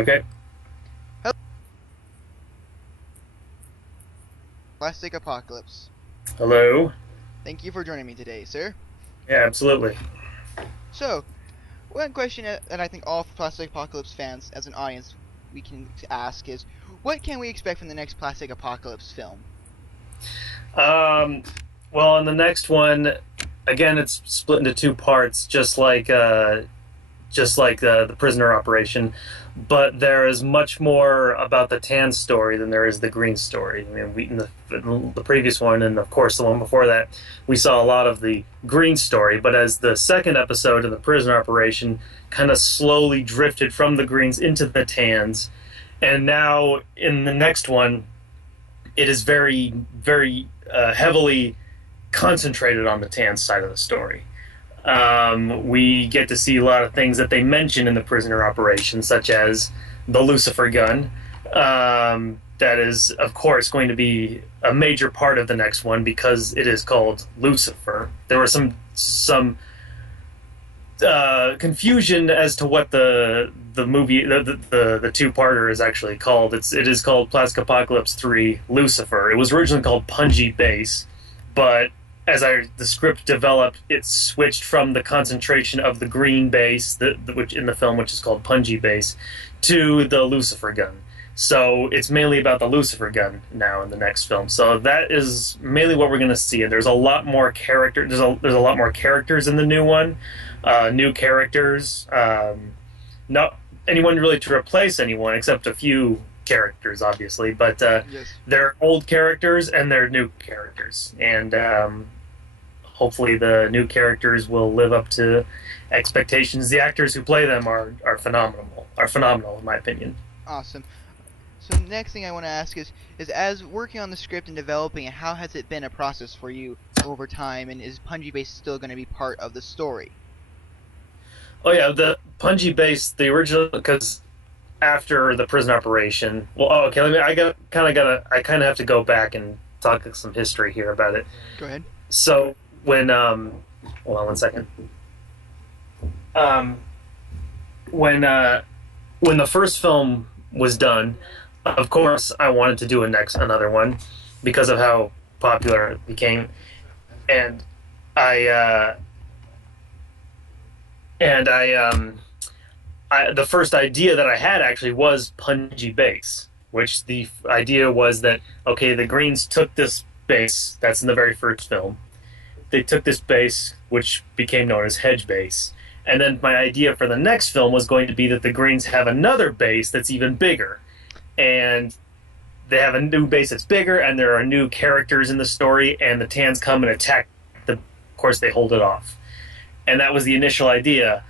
Okay. Hello, Plastic Apocalypse. Hello. Thank you for joining me today, sir. Yeah, absolutely. So, one question that I think all Plastic Apocalypse fans, as an audience, we can ask is, what can we expect from the next Plastic Apocalypse film? Um, well, in the next one, again, it's split into two parts, just like the prisoner operation, but there is much more about the tan story than there is the green story. I mean, in the previous one, and of course the one before that, we saw a lot of the green story. But as the second episode of the prisoner operation kind of slowly drifted from the greens into the tans, and now in the next one, it is very heavily concentrated on the tan side of the story. We get to see a lot of things that they mention in the prisoner operation, such as the Lucifer gun. That is, of course, going to be a major part of the next one because it is called Lucifer. There was some confusion as to what the movie the two-parter is actually called. It is called Plastic Apocalypse 3 Lucifer. It was originally called Punji Base, but the script developed, it switched from the concentration of the green base, which in the film, which is called Punji Base, to the Lucifer gun. So it's mainly about the Lucifer gun now in the next film. So that is mainly what we're going to see. And there's a lot more character. There's a lot more characters in the new one. New characters. Not anyone really to replace anyone except a few characters, obviously. But Yes. they're old characters and they're new characters. And hopefully the new characters will live up to expectations. The actors who play them are phenomenal. Are phenomenal in my opinion. Awesome. So, next thing I want to ask is as working on the script and developing it, how has it been a process for you over time, and is Punji Base still going to be part of the story? Oh yeah, the Punji base, the original, because after the prison operation. Well, oh, okay. Let me. I kind of have to go back and talk some history here about it. Go ahead. So hold on one second. Um, when the first film was done, of course I wanted to do another one because of how popular it became, and I uh, and the first idea that I had actually was Punji base, which the idea was that okay, the Greens took this base that's in the very first film. They took this base, which became known as Hedge Base, and then my idea for the next film was going to be that the Greens have another base that's even bigger, and they have a new base that's bigger, and there are new characters in the story, and the Tans come and attack. Of course, they hold it off, and that was the initial idea.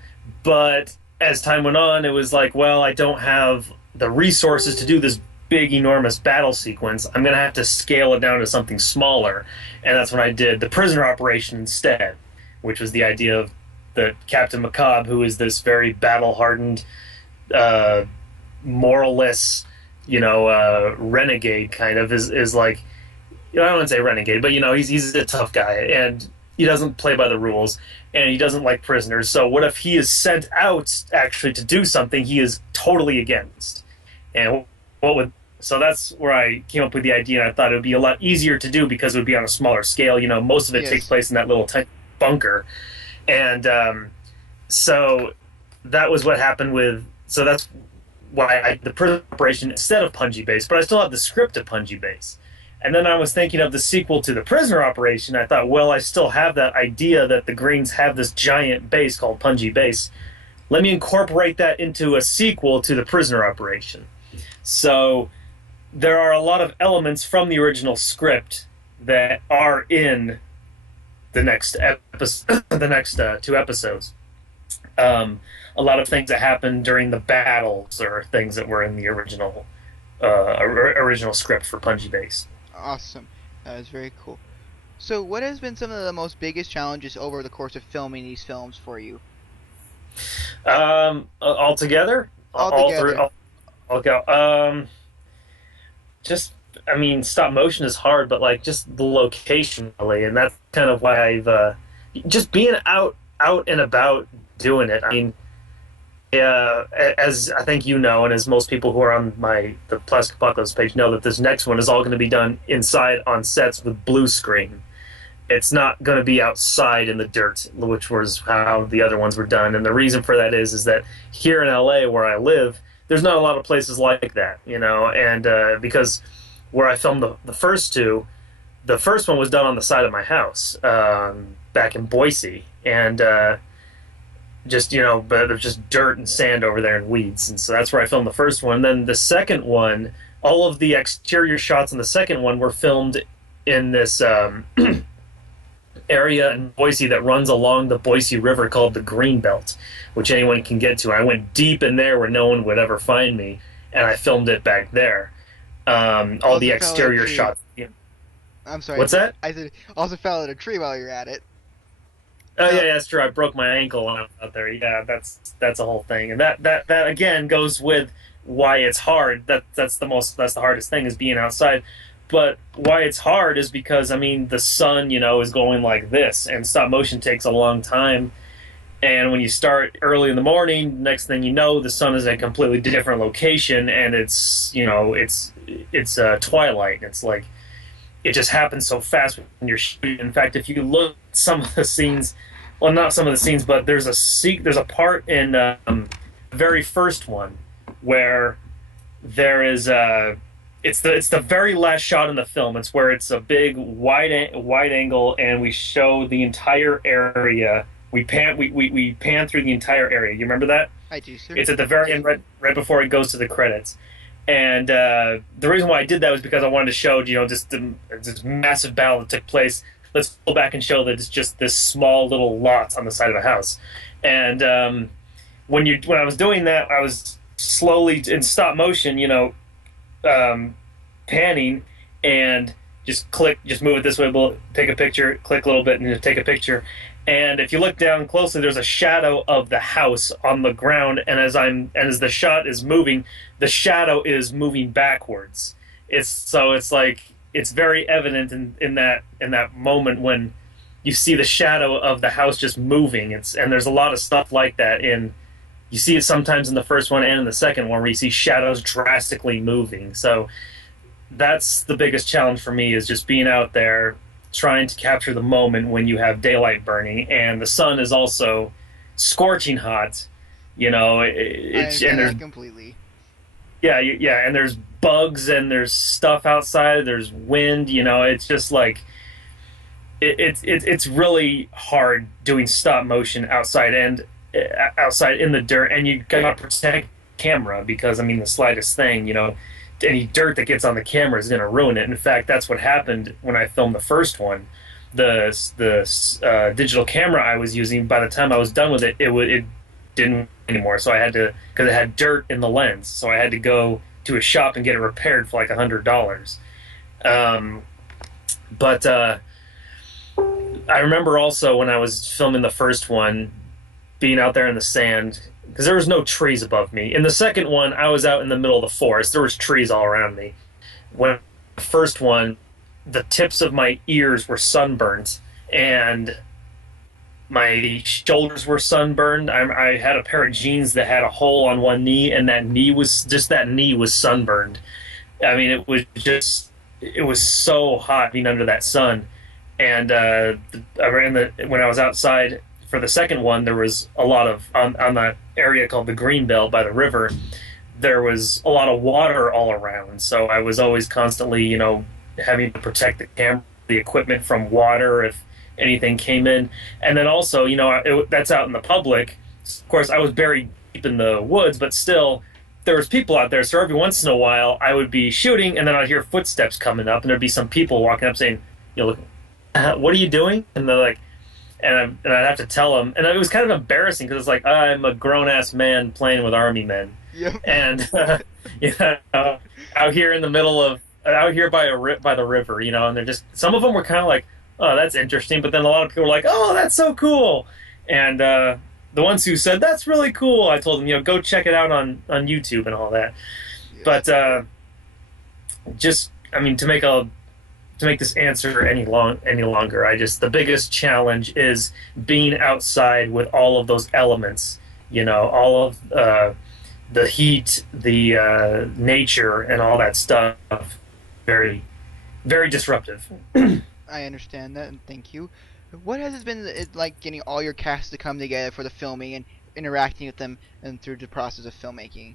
But as time went on, it was like, well, I don't have the resources to do this big, enormous battle sequence. I'm going to have to scale it down to something smaller. And that's when I did the prisoner operation instead, which was the idea of the Captain Macabre, who is this very battle hardened, uh, moralless, renegade kind of is like, I don't want to say renegade, but he's a tough guy and he doesn't play by the rules and he doesn't like prisoners. So what if he is sent out actually to do something he is totally against? And what would so that's where I came up with the idea. And I thought it would be a lot easier to do because it would be on a smaller scale. Most of it takes Yes. place in that little tiny bunker, and so that was what happened with. So that's why the prison operation instead of Punji Base, but I still have the script of Punji Base. And then I was thinking of the sequel to the prisoner operation. I thought, well, I still have that idea that the Greens have this giant base called Punji Base. Let me incorporate that into a sequel to the prisoner operation. So there are a lot of elements from the original script that are in the next episode, the next two episodes. A lot of things that happened during the battles or things that were in the original script for Punji Base. Awesome. That is very cool. So, what has been some of the most biggest challenges over the course of filming these films for you? Altogether, all three. Altogether. I'll go. Just, I mean, stop motion is hard, but like just the location really, and that's kind of why I've just being out and about doing it. I mean, as I think you know, and as most people who are on the Plastic Apocalypse page know, that this next one is all going to be done inside on sets with blue screen. It's not going to be outside in the dirt, which was how the other ones were done. And the reason for that is that here in LA, where I live, there's not a lot of places like that, you know. And because where I filmed the first two, the first one was done on the side of my house back in Boise, and just but there's just dirt and sand over there and weeds, and so that's where I filmed the first one. Then the second one, all of the exterior shots in the second one were filmed in this area in Boise that runs along the Boise River called the Greenbelt, which anyone can get to. I went deep in there where no one would ever find me, and I filmed it back there. All the exterior shots. Yeah. I'm sorry. What's that? I said also fell in a tree while you're at it. Oh yeah, that's true. I broke my ankle when I was out there. Yeah, that's a whole thing, and that again goes with why it's hard. That's the hardest thing is being outside. But why it's hard is because I mean the sun, is going like this, and stop motion takes a long time. And when you start early in the morning, next thing you know, the sun is in a completely different location, and it's twilight. It's like it just happens so fast when you're shooting. In fact, if you look at some of the scenes, well, not some of the scenes, but there's a part in the very first one where there is it's the very last shot in the film. It's where it's a big wide angle, and we show the entire area. We pan through the entire area. You remember that? I do, sir. It's at the very end, right before it goes to the credits. And the reason why I did that was because I wanted to show, just this massive battle that took place. Let's go back and show that it's just this small little lot on the side of a house. And when I was doing that, I was slowly in stop motion, panning and just move it this way, take a picture, click a little bit, and just take a picture. And if you look down closely, there's a shadow of the house on the ground, and as the shot is moving, the shadow is moving backwards. It's very evident in that moment when you see the shadow of the house just moving. And there's a lot of stuff like that you see it sometimes in the first one and in the second one where you see shadows drastically moving. So that's the biggest challenge for me, is just being out there trying to capture the moment when you have daylight burning and the sun is also scorching hot. I understand that completely. Yeah, and there's bugs and there's stuff outside. There's wind. It's just like it's really hard doing stop motion outside and outside in the dirt, and you gotta protect the camera because the slightest thing, any dirt that gets on the camera is going to ruin it. In fact, that's what happened when I filmed the first one. The digital camera I was using, by the time I was done with it, it didn't anymore. So I had to, because it had dirt in the lens, so I had to go to a shop and get it repaired for like $100. But I remember also when I was filming the first one, being out there in the sand, because there was no trees above me. In the second one, I was out in the middle of the forest. There was trees all around me. When the first one, the tips of my ears were sunburnt, and my shoulders were sunburned. I had a pair of jeans that had a hole on one knee, and that knee was sunburned. It was so hot being under that sun. And when I was outside for the second one, there was a lot of on that area called the Greenbelt by the river. There was a lot of water all around, so I was always constantly, having to protect the equipment from water if anything came in. And then also, that's out in the public. Of course, I was buried deep in the woods, but still, there was people out there. So every once in a while, I would be shooting, and then I'd hear footsteps coming up, and there'd be some people walking up saying, "Look, what are you doing?" And they're like. And I'd have to tell them, and it was kind of embarrassing because it's like I'm a grown ass man playing with army men, yep. And out here in the middle of by the river, and they're just, some of them were kind of like, oh, that's interesting, but then a lot of people were like, oh, that's so cool, and the ones who said that's really cool, I told them, go check it out on YouTube and all that, yeah. But to make this answer any longer, the biggest challenge is being outside with all of those elements all of the heat, the nature, and all that stuff. Very, very disruptive. I understand that, and thank you. What has it been like getting all your cast to come together for the filming and interacting with them and through the process of filmmaking?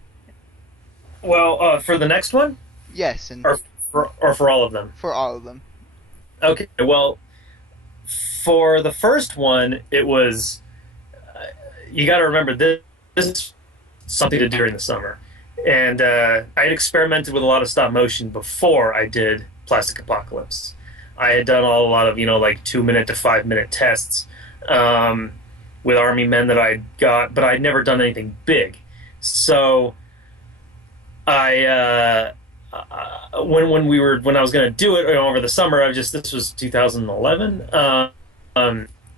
Well, for the next one, Yes, and or for all of them. for all of them. Okay, well, for the first one, it was you got to remember this is something to do during the summer, and I had experimented with a lot of stop motion before I did Plastic Apocalypse. I had done a lot of like 2 minute to 5 minute tests with army men that I got, but I'd never done anything big. So I when I was going to do it over the summer, this was 2011.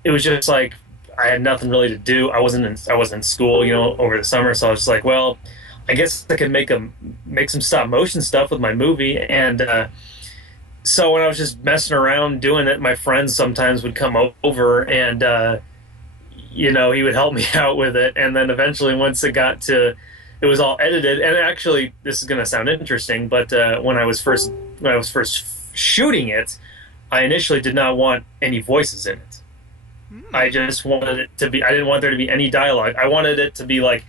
It was just like I had nothing really to do. I wasn't in school, over the summer, so I was just like, well, I guess I could make some stop motion stuff with my movie. And so when I was just messing around doing it, my friends sometimes would come over, and he would help me out with it. And then eventually, once it was all edited. And actually, this is going to sound interesting, but when I was first shooting it, I initially did not want any voices in it. Hmm. I just wanted it to be. I didn't want there to be any dialogue. I wanted it to be like.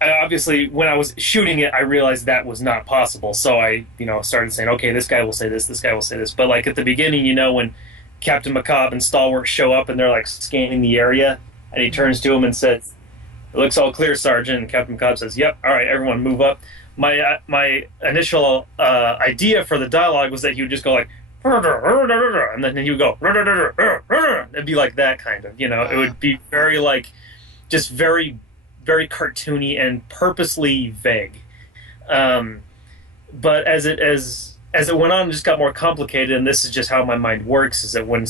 Obviously, when I was shooting it, I realized that was not possible. So I, started saying, okay, this guy will say this guy will say this. But like at the beginning, when Captain McCobb and Stalwart show up and they're like scanning the area, and he turns to him and says, "It looks all clear, Sergeant." And Captain McCobb says, "Yep, all right, everyone, move up." My initial idea for the dialogue was that he would just go like, and then he would go, it'd be like that kind of, it Uh, would be very like, just very, very cartoony and purposely vague. Um, but as it went on, it just got more complicated. And this is just how my mind works: is that when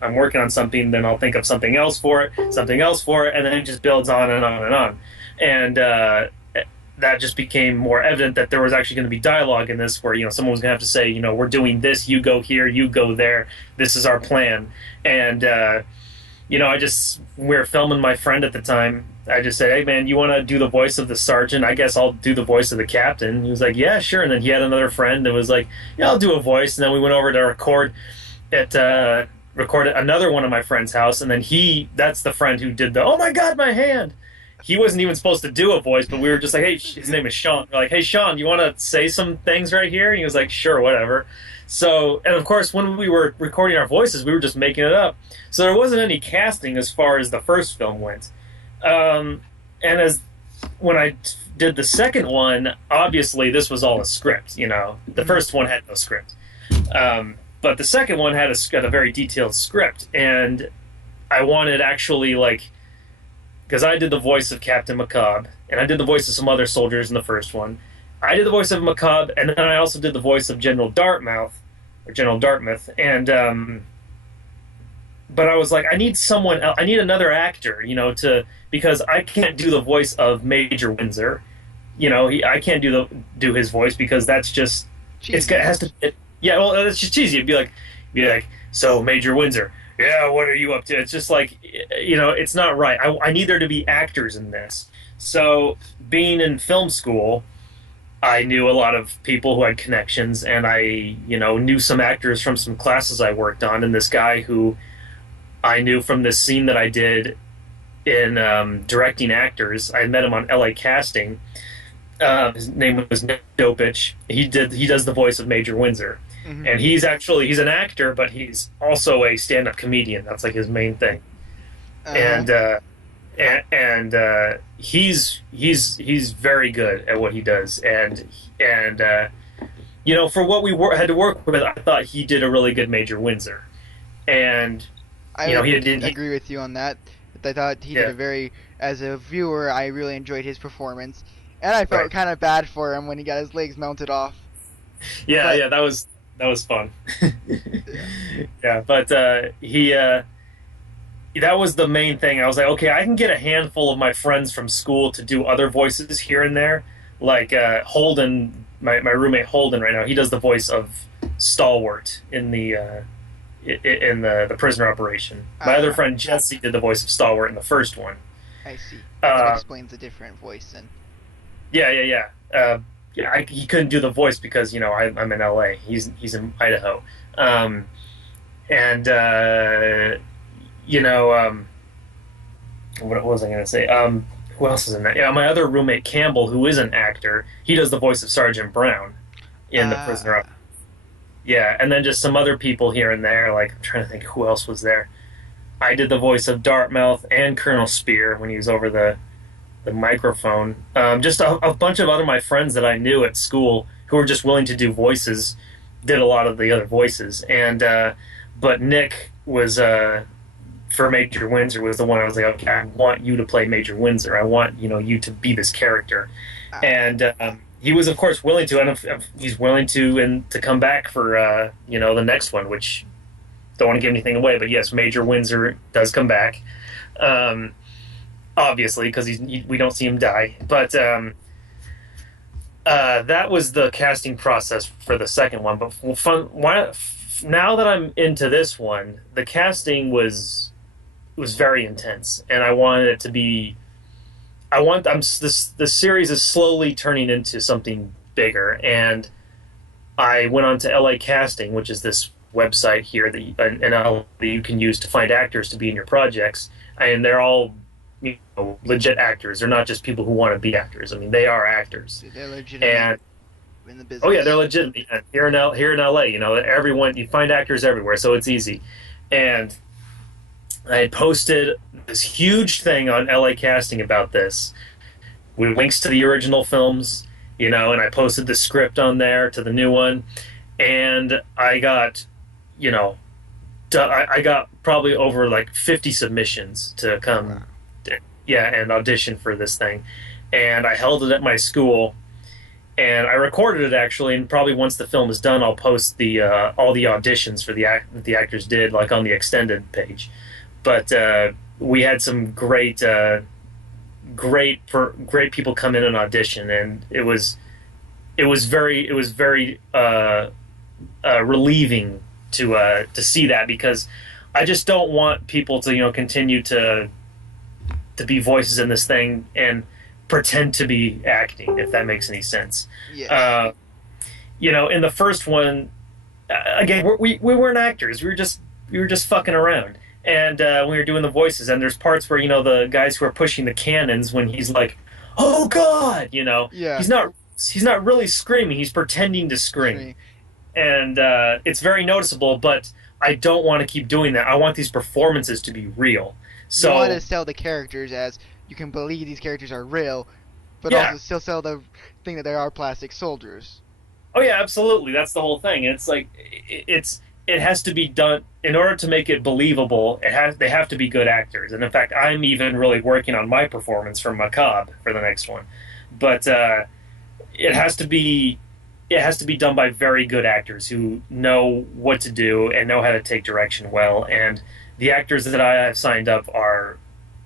I'm working on something, then I'll think of something else for it, and then it just builds on and on and on. And that just became more evident that there was actually going to be dialogue in this, where someone was going to have to say, we're doing this, you go here, you go there, this is our plan. And we were filming my friend at the time. I just said, "Hey man, you want to do the voice of the sergeant? I guess I'll do the voice of the captain." He was like, "Yeah, sure." And then he had another friend that was like, "Yeah, I'll do a voice." And then we went over to record at another one of my friend's house. And then that's the friend who did the, "Oh my God, my hand." He wasn't even supposed to do a voice, but we were just like, "Hey," his name is Sean. We're like, "Hey Sean, you want to say some things right here?" And he was like, "Sure, whatever." So, and of course, when we were recording our voices, we were just making it up. So there wasn't any casting as far as the first film went. And as when I did the second one, obviously this was all a script. The first one had no script, but the second one had a very detailed script, and I wanted actually like, because I did the voice of Captain McCobb, and I did the voice of some other soldiers in the first one. I did the voice of McCobb, and then I also did the voice of General Dartmouth, and but I was like, I need someone else. I need another actor, because I can't do the voice of Major Windsor. I can't do his voice, because that's just it cheesy. has to. Yeah, well, it's just cheesy. It'd be like, "So Major Windsor, yeah, what are you up to?" It's just like, it's not right. I need there to be actors in this. So being in film school, I knew a lot of people who had connections, and I, knew some actors from some classes I worked on, and this guy who I knew from this scene that I did in directing actors. I met him on LA Casting. His name was Nick Dopich. He does the voice of Major Windsor, Hmm. and he's an actor, but he's also a stand-up comedian. That's like his main thing. Uh-huh. And he's very good at what he does. And for what had to work with, I thought he did a really good Major Windsor. And I would he agree with you on that. I thought he did yeah, a very, as a viewer, I really enjoyed his performance, and I felt right. kind of bad for him when he got his legs melted off. Yeah, But yeah, that was fun. yeah, Yeah, but that was the main thing. I was like, okay, I can get a handful of my friends from school to do other voices here and there. Like Holden, my roommate Holden right now, he does the voice of Stalwart in the prisoner operation. My other uh, friend Jesse did the voice of Stalwart in the first one. I see. That Uh, explains a different voice then. yeah, yeah, yeah. Yeah, he couldn't do the voice because I'm in L.A. He's in Idaho, um, and you know what was I going to say? Who else is in that? Yeah, my other roommate Campbell, who is an actor, he does the voice of Sergeant Brown in The Prisoner. Ah, Yeah, and then just some other people here and there. Like I'm trying to think who else was there. I did the voice of Dartmouth and Colonel Spear when he was over the microphone. Just a bunch of other my friends that I knew at school who were just willing to do voices did a lot of the other voices. And but Nick was for Major Windsor was the one I was like, okay, I want you to play Major Windsor. I want you to be this character. ah. And he was of course willing to, and if he's willing to and to come back for the next one, which don't want to give anything away, but yes, Major Windsor does come back. Um, Obviously, because we don't see him die. But that was the casting process for the second one. But now that I'm into this one, the casting was very intense, and I wanted it to be. This series is slowly turning into something bigger, and I went on to LA Casting, which is this website here that you can use to find actors to be in your projects, and they're all legit actors. They're not just people who want to be actors. I mean, they are actors. They're legitimate And in the oh yeah, they're business. legit. Yeah, here in LA, everyone you find actors everywhere, so it's easy. And I had posted this huge thing on LA Casting about this with links to the original films, and I posted the script on there to the new one, and I got, you know, I got probably over like 50 submissions to Wow. come, yeah, and audition for this thing, and I held it at my school, and I recorded it actually, and probably once the film is done, I'll post the all the auditions for that the actors did, like on the extended page. But we had some great people come in and audition, and it was very relieving to see that, because I just don't want people to continue to be voices in this thing and pretend to be acting, if that makes any sense. Yes. Uh, in the first one, again, we weren't actors. We were just fucking around, and we were doing the voices. And there's parts where the guys who are pushing the cannons, when he's like, "Oh God," Yeah. he's not really screaming. He's pretending to scream, Screen. and it's very noticeable. But I don't want to keep doing that. I want these performances to be real. You want to So sell the characters as you can believe these characters are real, but yeah. also still sell the thing that they are plastic soldiers. Oh yeah, absolutely. That's the whole thing. It's like it has to be done in order to make it believable. They have to be good actors. And in fact, I'm even really working on my performance for Macabre for the next one. But it has to be it has to be done by very good actors who know what to do and know how to take direction well. And the actors that I have signed up are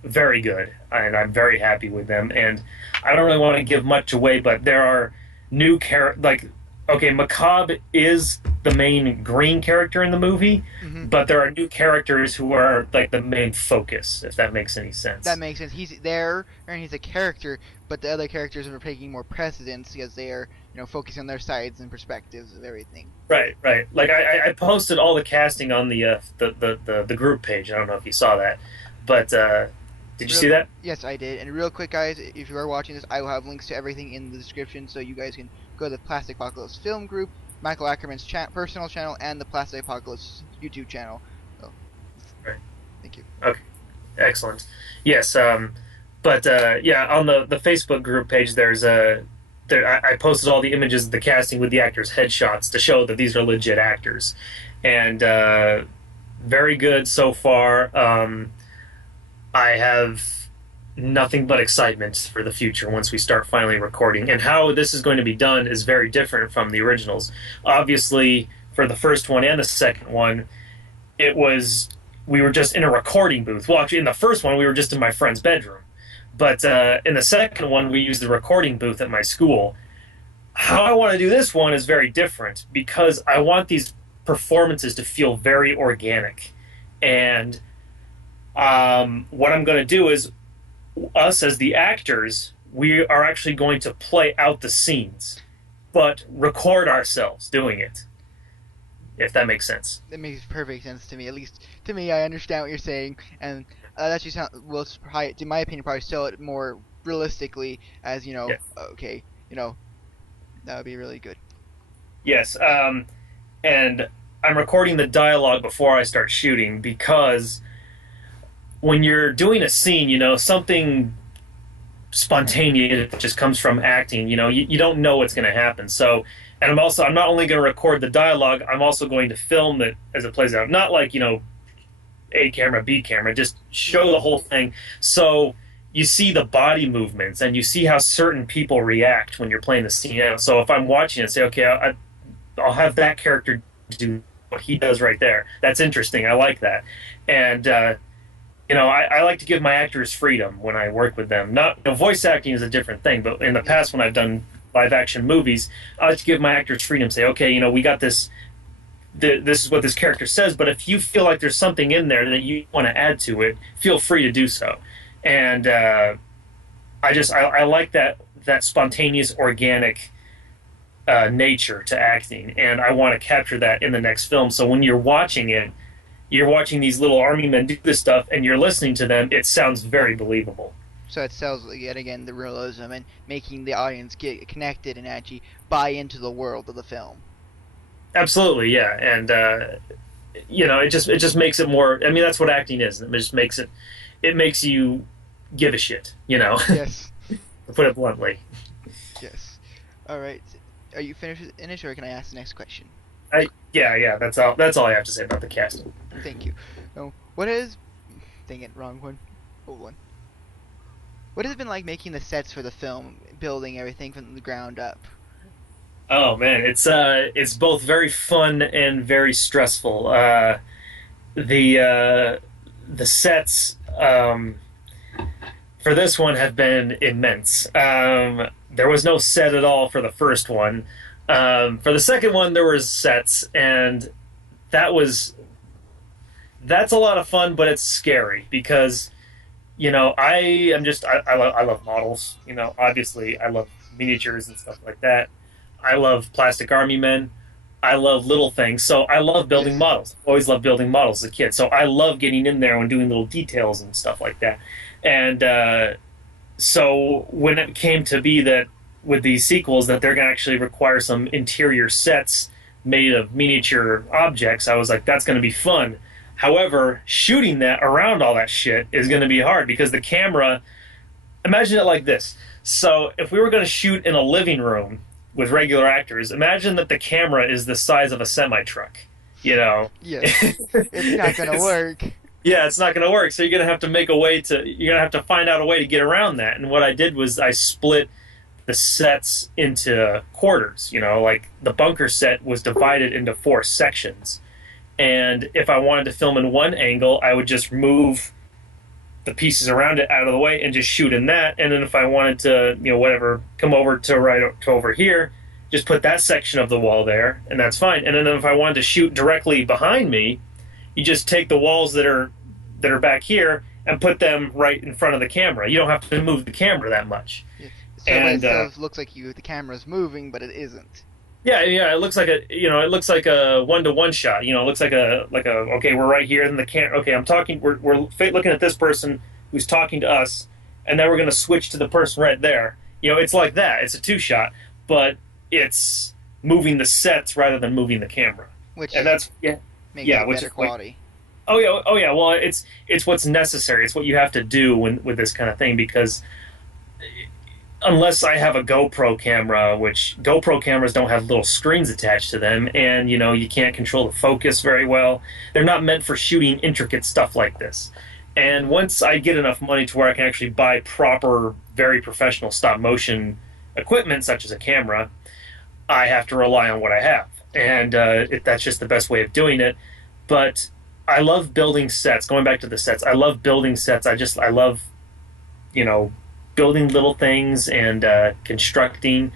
very good, and I'm very happy with them. And I don't really want to give much away, but there are new like okay, Macabre is the main green character in the movie, Hmm. but there are new characters who are like the main focus, if that makes any That sense. makes sense. He's there and he's a character, but the other characters are taking more precedence because they are, focusing on their sides and perspectives of everything. Right, right. Like I posted all the casting on the group page. I don't know if you saw that, but did you Real, see that? yes, I did. And real quick, guys, if you are watching this, I will have links to everything in the description, so you guys can go to the Plastic Apocalypse Film Group, Micheal Ackerman's personal channel, and the Plastic Apocalypse YouTube channel. So, Right. thank you. Okay. Excellent. Yes. But yeah, on the Facebook group page, I posted all the images of the casting with the actors' headshots to show that these are legit actors, and very good so far. I have nothing but excitement for the future once we start finally recording. And how this is going to be done is very different from the originals. Obviously, for the first one and the second one, it was we were just in a recording booth. Well, actually, in the first one, we were just in my friend's bedroom. But in the second one, we used the recording booth at my school. How I want to do this one is very different, because I want these performances to feel very organic. And what I'm going to do is us as the actors, we are actually going to play out the scenes, but record ourselves doing it, if that makes sense. That makes perfect sense to me. At least to me, I understand what you're saying, and that actually sound will, probably, in my opinion, probably sell it more realistically. As Yeah. okay, that would be really good. Yes. And I'm recording the dialogue before I start shooting because when you're doing a scene, something spontaneous that just comes from acting. You don't know what's going to happen. So, and I'm not only going to record the dialogue, I'm also going to film it as it plays out. Not like A camera, B camera, just show the whole thing. So you see the body movements and you see how certain people react when you're playing the scene out. So if I'm watching it, say, okay, I'll have that character do what he does right there. That's interesting. I like that. And I like to give my actors freedom when I work with them. Not voice acting is a different thing, but in the past when I've done live action movies, I like to give my actors freedom. Say, okay, we got this. This is what this character says, but if you feel like there's something in there that you want to add to it, feel free to do so. And I like that spontaneous, organic nature to acting, and I want to capture that in the next film. So when you're watching it, you're watching these little army men do this stuff, and you're listening to them. It sounds very believable. So it sells yet again the realism and making the audience get connected and actually buy into the world of the film. Absolutely, yeah, and it just makes it more. I mean, that's what acting is. It just makes you give a shit. Yes. To put it bluntly. Yes. All right. Are you finished, or can I ask the next question? Yeah. That's all. That's all I have to say about the casting. Thank you. What is? Dang it, wrong one. Old one. What has it been like making the sets for the film, building everything from the ground up? Oh man, it's both very fun and very stressful. The sets for this one have been immense. There was no set at all for the first one. For the second one, there was sets, and that's a lot of fun, but it's scary because I love models. Obviously I love miniatures and stuff like that. I love plastic army men. I love little things. So I love building Yes. models. Always loved building models as a kid. So I love getting in there and doing little details and stuff like that. And so when it came to be that with these sequels that they're going to actually require some interior sets made of miniature objects, I was like, that's going to be fun. However, shooting that around all that shit is going to be hard because the camera, imagine it like this. So if we were going to shoot in a living room with regular actors, imagine that the camera is the size of a semi-truck, Yes. It's not gonna work. Yeah, it's not going to work. So you're going to have to you're going to have to find out a way to get around that. And what I did was I split the sets into quarters, like the bunker set was divided into 4 sections. And if I wanted to film in one angle, I would just move the pieces around it out of the way and just shoot in that. And then if I wanted to, whatever, come over to over here, just put that section of the wall there, and that's fine. And then if I wanted to shoot directly behind me, you just take the walls that are back here and put them right in front of the camera. You don't have to move the camera that much. Yeah. So And it still looks like the camera's moving, but it isn't. yeah, it looks like a one-to-one shot. It looks like a okay, we're right here, and the okay, I'm talking, we're looking at this person who's talking to us, and then we're going to switch to the person right there. It's like that. It's a 2-shot, but it's moving the sets rather than moving the camera, Which and that's makes yeah, it which better is quality. oh yeah. Well, it's what's necessary. It's what you have to do with this kind of thing because unless I have a GoPro camera, which GoPro cameras don't have little screens attached to them, and you can't control the focus very well. They're not meant for shooting intricate stuff like this. And once I get enough money to where I can actually buy proper, very professional stop motion equipment, such as a camera, I have to rely on what I have, and that's just the best way of doing it. But I love building sets. Going back to the sets, I love building sets. I love, building little things and constructing.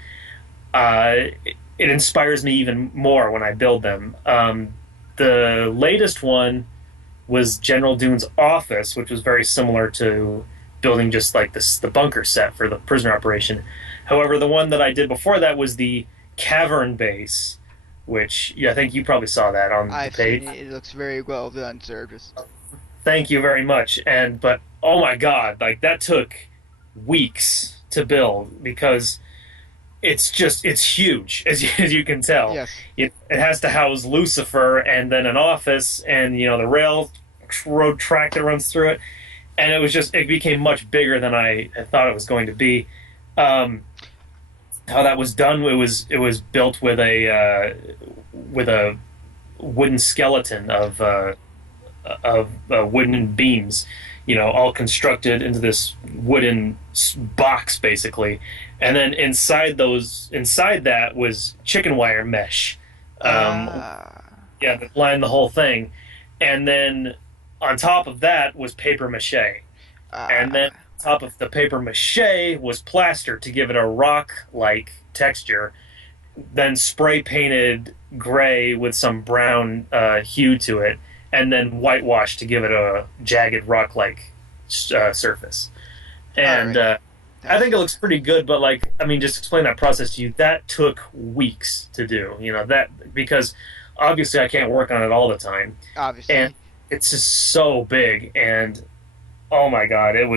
It inspires me even more when I build them. The latest one was General Dune's office, which was very similar to building just like this the bunker set for the prisoner operation. However, the one that I did before that was the cavern base, which yeah, I think you probably saw that on the I've seen page. it. It looks very well done, sir. Just Thank you very much. And but oh my god, like that took weeks to build because it's huge as you can tell. yes. It has to house Lucifer and then an office and the railroad track that runs through it, and it became much bigger than I thought it was going to be. Um, how that was done, it was built with a wooden skeleton of wooden beams, all constructed into this wooden box basically, and then inside that was chicken wire mesh, Ah. yeah, that lined the whole thing, and then on top of that was paper mache, and then Ah. on top of the paper mache was plaster to give it a rock-like texture, then spray painted gray with some brown hue to it, and then whitewash to give it a jagged rock-like surface. All And right. I That's think it looks pretty good, but like, I mean, just explain that process to you. That took weeks to do. That because obviously I can't work on it all the time, and obviously. it's just so big. And oh my god, that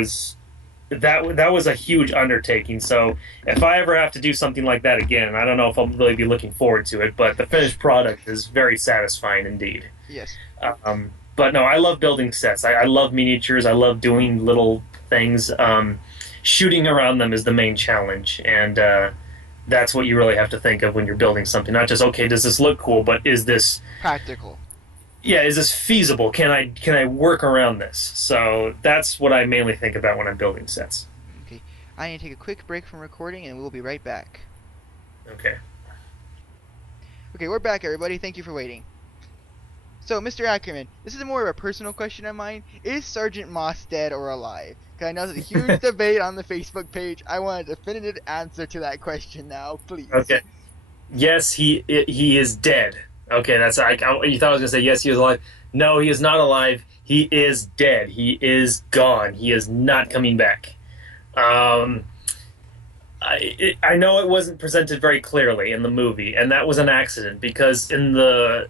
was a huge undertaking. So if I ever have to do something like that again, I don't know if I'll really be looking forward to it. But the finished product is very satisfying indeed. Yes. But no, I love building sets. I love miniatures. I love doing little things. Shooting around them is the main challenge, and that's what you really have to think of when you're building something. Not just, okay, does this look cool, but Practical. is this feasible? Can I work around this? So that's what I mainly think about when I'm building sets. Okay. I need to take a quick break from recording, and we'll be right back. Okay. Okay, we're back, everybody. Thank you for waiting. So, Mr. Ackerman, this is more of a personal question of mine. Is Sergeant Moss dead or alive? Because I know there's a huge debate on the Facebook page. I want a definitive answer to that question now, please. Okay. Yes, he is dead. Okay, you thought I was gonna say yes, he is alive. No, he is not alive. He is dead. He is gone. He is not coming back. I know it wasn't presented very clearly in the movie, and that was an accident because in the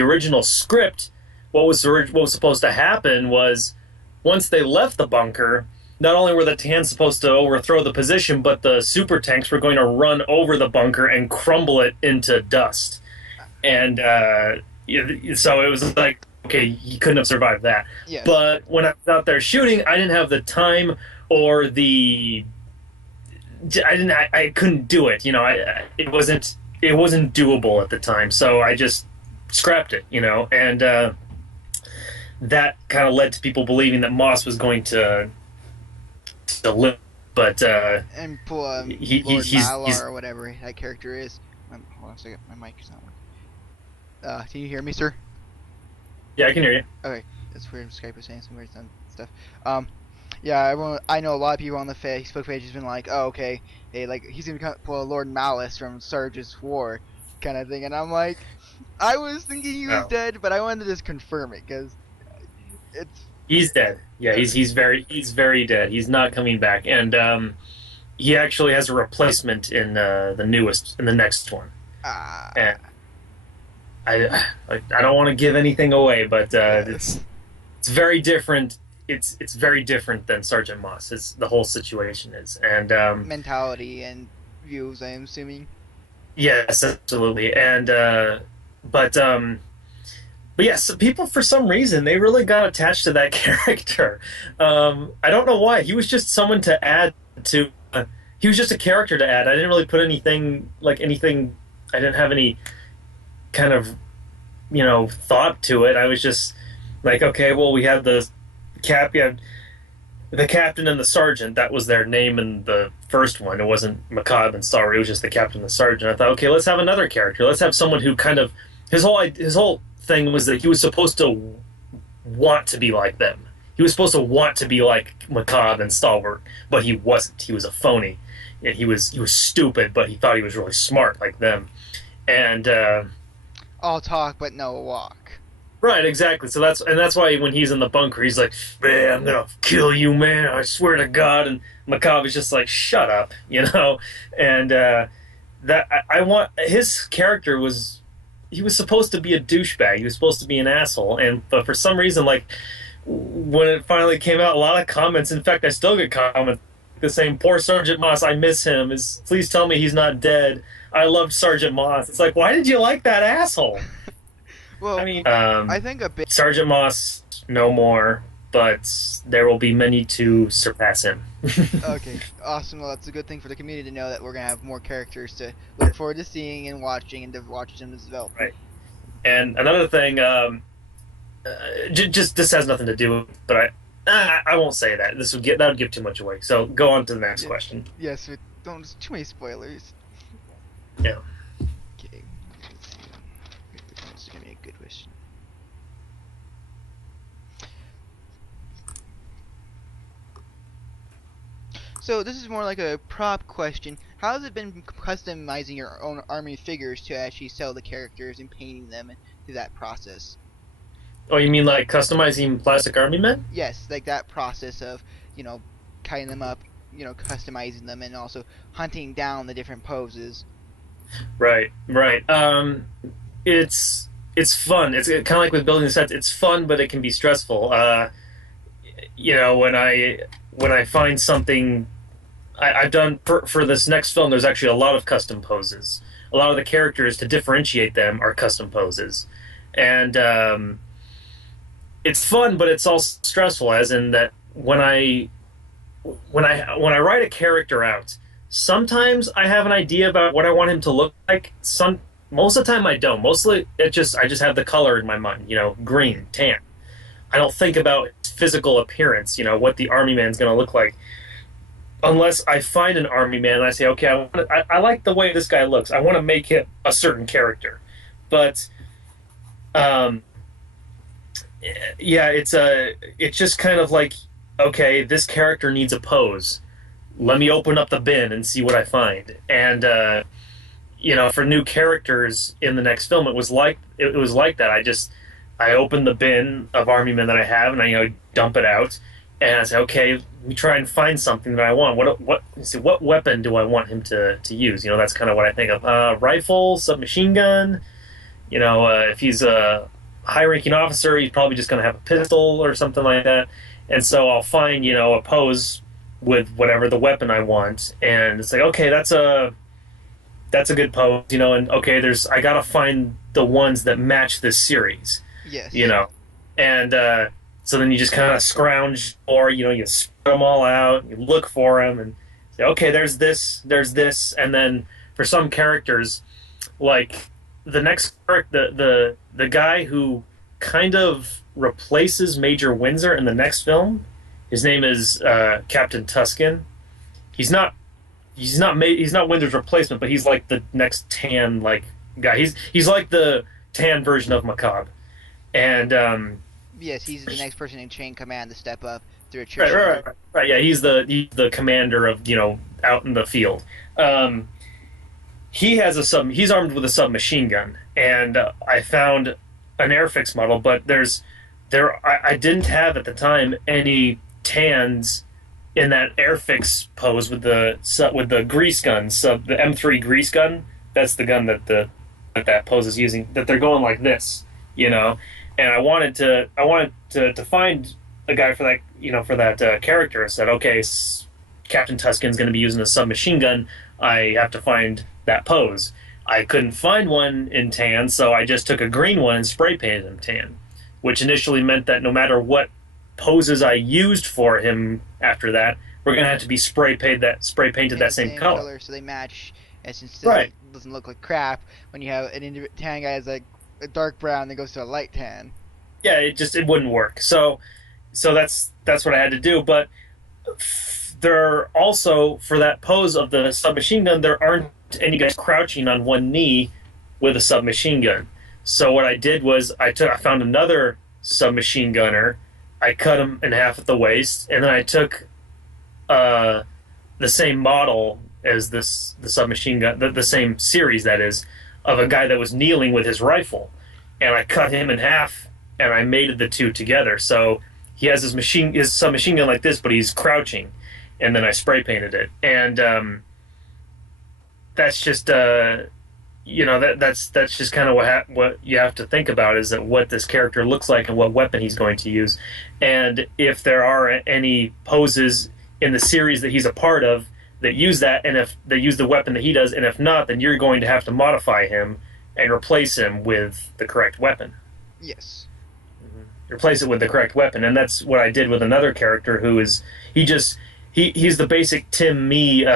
original script, what was supposed to happen was once they left the bunker, not only were the Tans supposed to overthrow the position, but the super tanks were going to run over the bunker and crumble it into dust. And so it was like, okay, he couldn't have survived that. Yes. But when I was out there shooting, I didn't have the time or I couldn't do it. It wasn't doable at the time. So I just scrapped it, and that kind of led to people believing that Moss was going to live, but And pull Lord he's Malar or whatever that character is. Hold on a second, my mic is not working. Can you hear me, sir? yeah, I can hear you. Okay, that's weird. Skype was saying some weird stuff. Yeah, everyone. I know a lot of people on the Facebook page has been like, "Oh, okay, hey, like he's gonna pull a Lord Malice from Sarge's War, kind of thing," and I'm like, I was thinking he was No. dead, but I wanted to just confirm it because it's He's dead. Yeah, he's very dead. He's not coming back, and he actually has a replacement in the next one. ah. And I don't want to give anything away, but Yes. it's very different. It's very different than Sergeant Moss. It's the whole situation is, and Mentality and views. I'm assuming. yes, absolutely, and but yes, people for some reason they really got attached to that character. I don't know why. He was just someone to add to. He was just a character to add. I didn't really put anything. I didn't have any kind of thought to it. I was just like, okay, well, we have the captain and the sergeant. That was their name in the first one. It wasn't Macabre and Star. It was just the captain and the sergeant. I thought, okay, let's have another character. Let's have someone who kind of his whole thing was that he was supposed to want to be like them. He was supposed to want to be like Macabre and Stalwart, but he wasn't. He was a phony. And he was stupid, but he thought he was really smart like them. And All talk but no walk. Right, exactly. So that's why when he's in the bunker, he's like, "Man, I'm gonna kill you, man! I swear to God." And Macabre is just like, "Shut up," you know. And that I want his character was he was supposed to be a douchebag. He was supposed to be an asshole, and but for some reason, like when it finally came out, a lot of comments. In fact, I still get comments the same. Poor Sergeant Moss. I miss him. Please tell me he's not dead. I loved Sergeant Moss. It's like, why did you like that asshole? I Well, mean, I think a big. Sergeant Moss no more, but there will be many to surpass him. Okay, awesome. Well, that's a good thing for the community to know that we're gonna have more characters to look forward to seeing and watching and to watch them develop. Right. And another thing, just this has nothing to do with, but I won't say that. That would give too much away. So go on to the next Yeah, question. yes, we don't too many spoilers. Yeah. Okay, let's see. This is gonna be a good question. So this is more like a prop question. How has it been customizing your own army figures to actually sell the characters and painting them and through that process? Oh, you mean like customizing plastic army men? Yes, like that process of, you know, cutting them up, customizing them and also hunting down the different poses. Right, right. It's fun. It's kind of like with building sets. It's fun, but it can be stressful. When I find something, I've done for this next film. There's actually a lot of custom poses. A lot of the characters to differentiate them are custom poses, and it's fun, but it's also stressful. As in that when I write a character out, sometimes I have an idea about what I want him to look like. Most of the time I don't. Mostly I just have the color in my mind. Green, tan. I don't think about physical appearance. What the army man's going to look like. Unless I find an army man and I say, okay, I like the way this guy looks. I want to make him a certain character. But yeah, it's just kind of like, okay, this character needs a pose. Let me open up the bin and see what I find. And for new characters in the next film, it was like that. I opened the bin of army men that I have, and I dump it out, and I say, okay, let me try and find something that I want. What weapon do I want him to use? That's kind of what I think of. Rifle, submachine gun. If he's a high-ranking officer, he's probably just going to have a pistol or something like that. And so I'll find, a pose with whatever the weapon I want, and it's like, okay, that's a good pose, and okay, I gotta find the ones that match this series, Yes. And so then you just kind of scrounge, or you spread them all out, you look for them, and say, okay, there's this, and then for some characters, like the next the guy who kind of replaces Major Windsor in the next film, his name is Captain Tuscan. He's not Windsor's replacement, but he's like the next tan like guy. He's like the tan version of Macabre, and Yes, he's the next person in chain command to step up through right, attrition. right. Yeah, he's the commander of out in the field. He has he's armed with a submachine gun, and I found an Airfix model, but I didn't have at the time any tans in that Airfix pose with the grease gun, the M3 grease gun. That's the gun that pose is using. That they're going like this, And I wanted to find a guy for that character. I said, okay, Captain Tuscan's going to be using a submachine gun. I have to find that pose. I couldn't find one in tan, so I just took a green one and spray painted him tan, which initially meant that no matter what poses I used for him after that, we're going to have to be spray painted that same color. So they match, and since Right. it doesn't look like crap when you have tan guy is like a dark brown that goes to a light tan. Yeah, it wouldn't work. So that's what I had to do. But there also, for that pose of the submachine gun, there aren't any guys crouching on one knee with a submachine gun. So what I did was I found another submachine gunner. I cut him in half at the waist, and then I took the same model as the submachine gun, the same series, that is, of a guy that was kneeling with his rifle, and I cut him in half and I mated the two together. So he has his submachine gun like this, but he's crouching, and then I spray painted it, and that's just that's just kind of what you have to think about is that what this character looks like and what weapon he's going to use, and if there are any poses in the series that he's a part of that use that, and if they use the weapon that he does, and if not, then you're going to have to modify him and replace him with the correct weapon. Yes. Replace it with the correct weapon, and that's what I did with another character who is he's the basic Tim Me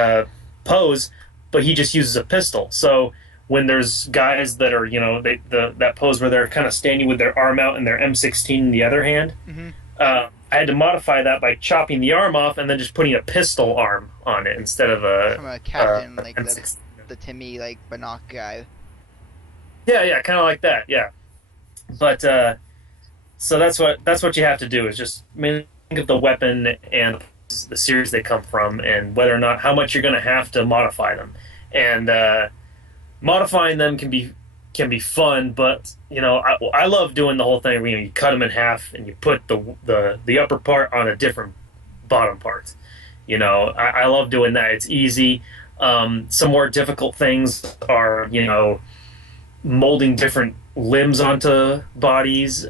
pose, but he just uses a pistol. So when there's guys that are that pose where they're kind of standing with their arm out and their M16 in the other hand, I had to modify that by chopping the arm off and then just putting a pistol arm on it instead of from a captain like M16. the Timmy like Bannock guy. Yeah, kind of like that. Yeah, but so that's what you have to do is just think of the weapon and the series they come from and whether or not how much you're going to have to modify them, and modifying them can be fun, but I love doing the whole thing where you cut them in half and you put the upper part on a different bottom part. I love doing that. It's easy. Some more difficult things are molding different limbs onto bodies,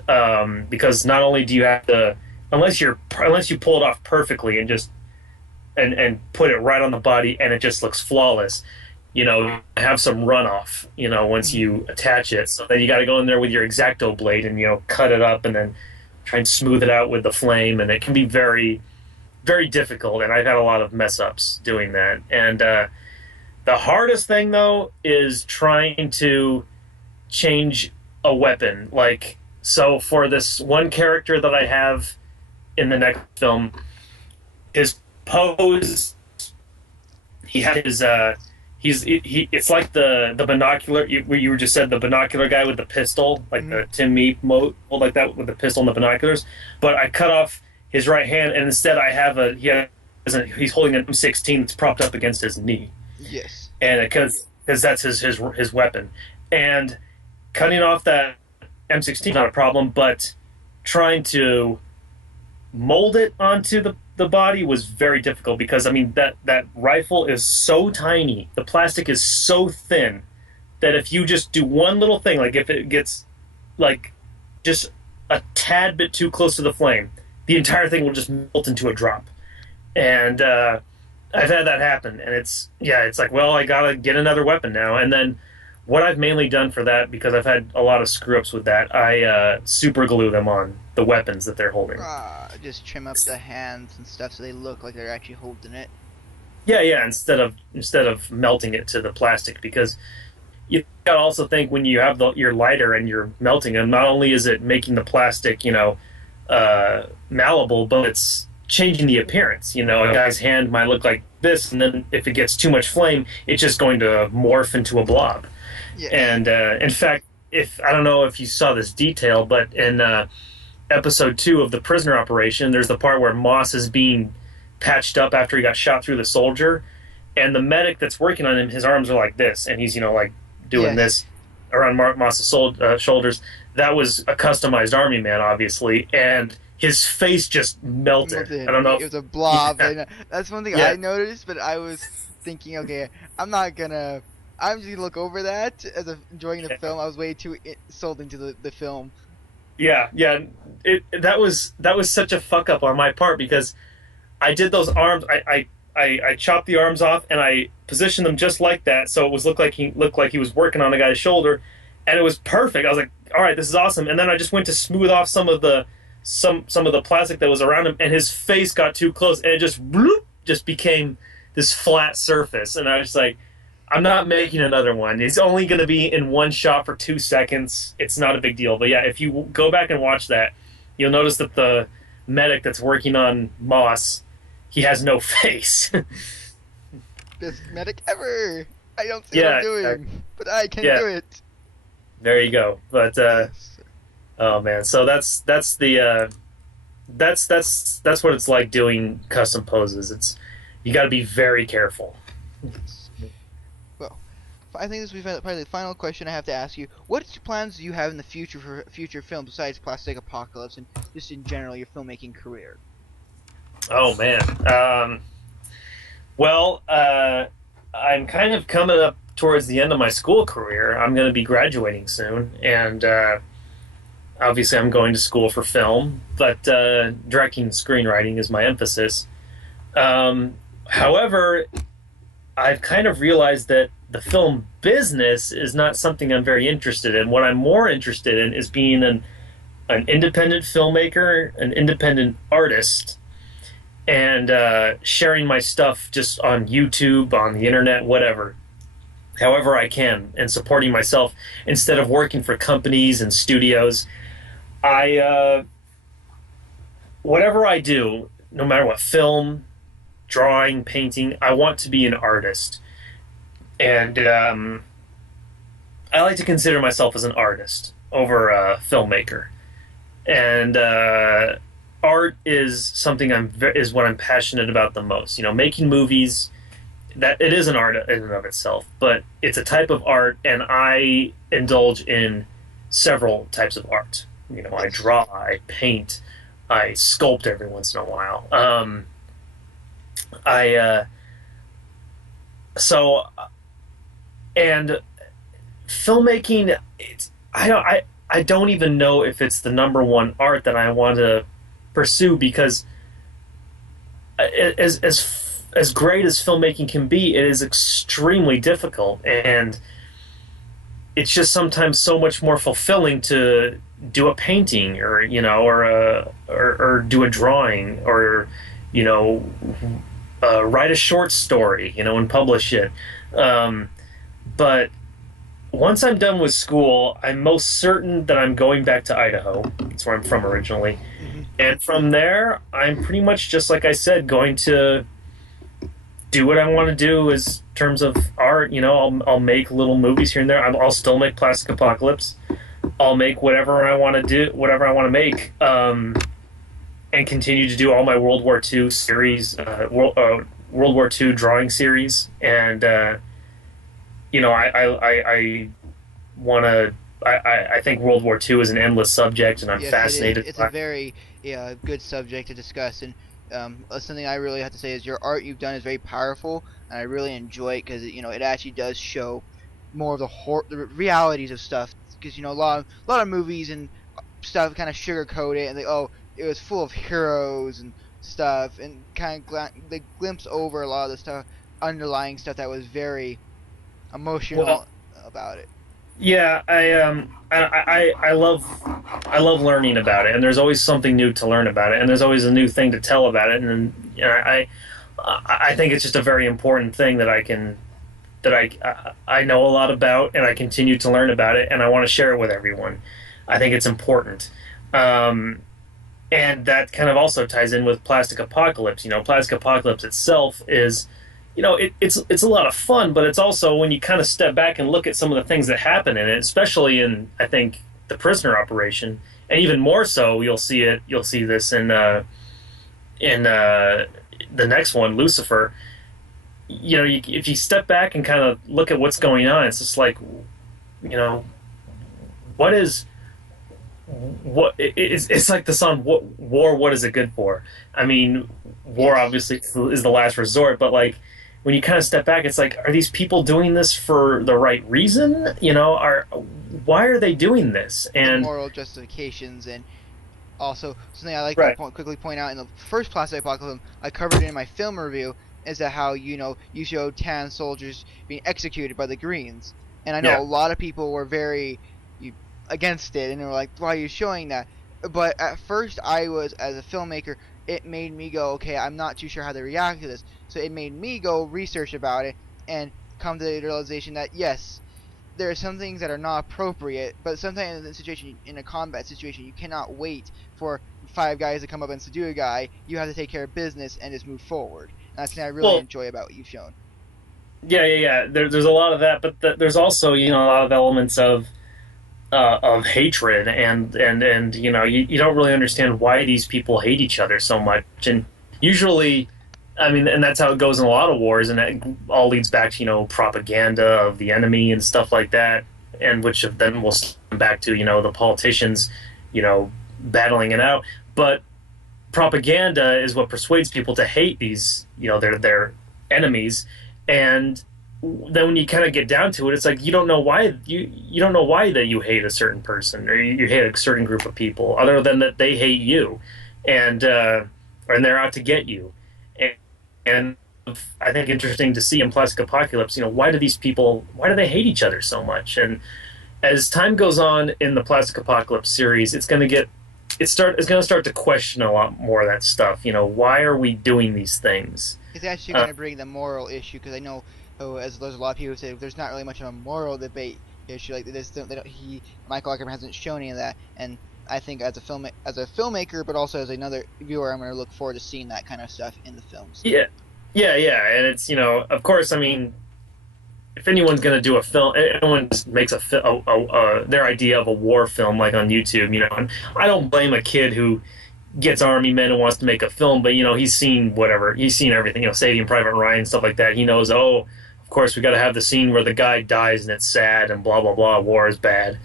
because not only do you have to unless you pull it off perfectly and just and put it right on the body and it just looks flawless, have some runoff, once you attach it. So then you got to go in there with your X-Acto blade and cut it up and then try and smooth it out with the flame, and it can be very, very difficult. And I've had a lot of mess ups doing that. And the hardest thing though is trying to change a weapon. Like, so for this one character that I have in the next film, his pose, he had his it's like the binocular where you were just said, the binocular guy with the pistol, like the Tim Meat mode, like that with the pistol and the binoculars. But I cut off his right hand, and instead I have he's holding an M16 that's propped up against his knee. Yes. And because that's his weapon, and cutting off that M16 is not a problem, but trying to mold it onto the body was very difficult because that rifle is so tiny, the plastic is so thin that if you just do one little thing, like if it gets like just a tad bit too close to the flame, the entire thing will just melt into a drop. And I've had that happen, and it's like, well, I gotta get another weapon now. And then what I've mainly done for that, because I've had a lot of screw ups with that, I super glue them on the weapons that they're holding. Just trim up the hands and stuff so they look like they're actually holding it. Yeah, instead of melting it to the plastic, because you gotta also think when you have your lighter and you're melting them, not only is it making the plastic malleable, but it's changing the appearance. A guy's hand might look like this, and then if it gets too much flame, it's just going to morph into a blob. Yeah. And in fact, I don't know if you saw this detail, but in episode 2 of the prisoner operation, there's the part where Moss is being patched up after he got shot through the soldier, and the medic that's working on him, his arms are like this, and he's like doing this around Moss's shoulders. That was a customized army man, obviously, and his face just melted. I don't know. It was a blob. Yeah. That's one thing I noticed, but I was thinking, okay, I'm just gonna look over that as enjoying the film. I was way too sold into the film. Yeah. That was such a fuck up on my part because I did those arms. I chopped the arms off and I positioned them just like that, so it looked like he was working on a guy's shoulder, and it was perfect. I was like, all right, this is awesome. And then I just went to smooth off some of the plastic that was around him, and his face got too close, and it just became this flat surface. And I was like, I'm not making another one. It's only going to be in one shot for 2 seconds. It's not a big deal. But yeah, if you go back and watch that, you'll notice that the medic that's working on Moss, he has no face. Best medic ever. I don't see what I'm doing, but I can do it. There you go. But oh man, so that's what it's like doing custom poses. You got to be very careful. I think this will be probably the final question I have to ask you. What plans do you have in the future for future films besides Plastic Apocalypse and just in general your filmmaking career? Oh man. Well, I'm kind of coming up towards the end of my school career. I'm going to be graduating soon, and obviously I'm going to school for film, but directing and screenwriting is my emphasis. However, I've kind of realized that the film business is not something I'm very interested in. What I'm more interested in is being an independent filmmaker, an independent artist, and sharing my stuff just on YouTube, on the internet, whatever, however I can, and supporting myself instead of working for companies and studios. I Whatever I do, no matter what, film, drawing, painting, I want to be an artist, and I like to consider myself as an artist over a filmmaker, and art is something is what I'm passionate about the most. You know, making movies, that it is an art in and of itself, but it's a type of art, and I indulge in several types of art. You know, I draw, I paint, I sculpt every once in a while. I so and filmmaking, I don't even know if it's the number one art that I want to pursue, because as great as filmmaking can be, it is extremely difficult, and it's just sometimes so much more fulfilling to do a painting, or or do a drawing, or you know write a short story, and publish it. But once I'm done with school, I'm most certain that I'm going back to Idaho. That's where I'm from originally. Mm-hmm. And from there, I'm pretty much, just like I said, going to do what I want to do as terms of art. I'll make little movies here and there. I'll still make Plastic Apocalypse. I'll make whatever I want to do, whatever I want to make, and continue to do all my World War II series, World War II drawing series, and I want to. I think World War II is an endless subject, and I'm Yes, it is. fascinated It's by a it. very good subject to discuss, and something I really have to say is your art you've done is very powerful, and I really enjoy it because it actually does show more of the realities of stuff. Because a lot of movies and stuff kind of sugarcoat it, and it was full of heroes and stuff, and kind of they glimpse over a lot of the stuff, underlying stuff that was very Well, emotional about it. yeah, I love learning about it, and there's always something new to learn about it, and there's always a new thing to tell about it, and I think it's just a very important thing that I know a lot about, and I continue to learn about it, and I want to share it with everyone. I think it's important. And that kind of also ties in with Plastic Apocalypse. Plastic Apocalypse itself is, it's a lot of fun, but it's also, when you kind of step back and look at some of the things that happen in it, especially in, I think, the prisoner operation, and even more so, you'll see this in the next one, Lucifer. If you step back and kind of look at what's going on, it's just like, what is it's like the song War, what is it good for? I mean, war Yes. obviously is the last resort, but like, when you kind of step back, it's like, are these people doing this for the right reason? Why are they doing this? The And moral justifications, and also something I like to right, quickly point out in the first Plastic Apocalypse I covered in my film review is that how you showed tan soldiers being executed by the Greens, and I know yeah, a lot of people were very against it, and they were like, "Why are you showing that?" But at first, I was, as a filmmaker, it made me go, "Okay, I'm not too sure how they react to this," so it made me go research about it and come to the realization that yes, there are some things that are not appropriate, but sometimes in a combat situation, you cannot wait for five guys to come up and subdue a guy. You have to take care of business and just move forward. And that's something I really well, enjoy about what you've shown. yeah. There's a lot of that, but there's also, a lot of elements of hatred, and you don't really understand why these people hate each other so much, and usually I mean, and that's how it goes in a lot of wars, and that all leads back to propaganda of the enemy and stuff like that, and which then will come back to the politicians, battling it out. But propaganda is what persuades people to hate these, their enemies, and then when you kind of get down to it, it's like you don't know why that you hate a certain person or you hate a certain group of people, other than that they hate you, and they're out to get you, and I think interesting to see in Plastic Apocalypse, why do they hate each other so much? And as time goes on in the Plastic Apocalypse series, it's going to start to question a lot more of that stuff. Why are we doing these things? It's actually Uh, going to bring the moral issue because I know, as there's a lot of people who say there's not really much of a moral debate issue like this. They don't, Michael Ackerman hasn't shown any of that, and I think as a filmmaker, but also as another viewer, I'm going to look forward to seeing that kind of stuff in the films. yeah, yeah, and it's of course, I mean, if anyone's going to do a film, anyone makes their idea of a war film like on YouTube, and I don't blame a kid who gets army men and wants to make a film, but he's seen everything, Saving Private Ryan, stuff like that. He knows, oh, of course we got to have the scene where the guy dies and it's sad and blah blah blah. War is bad,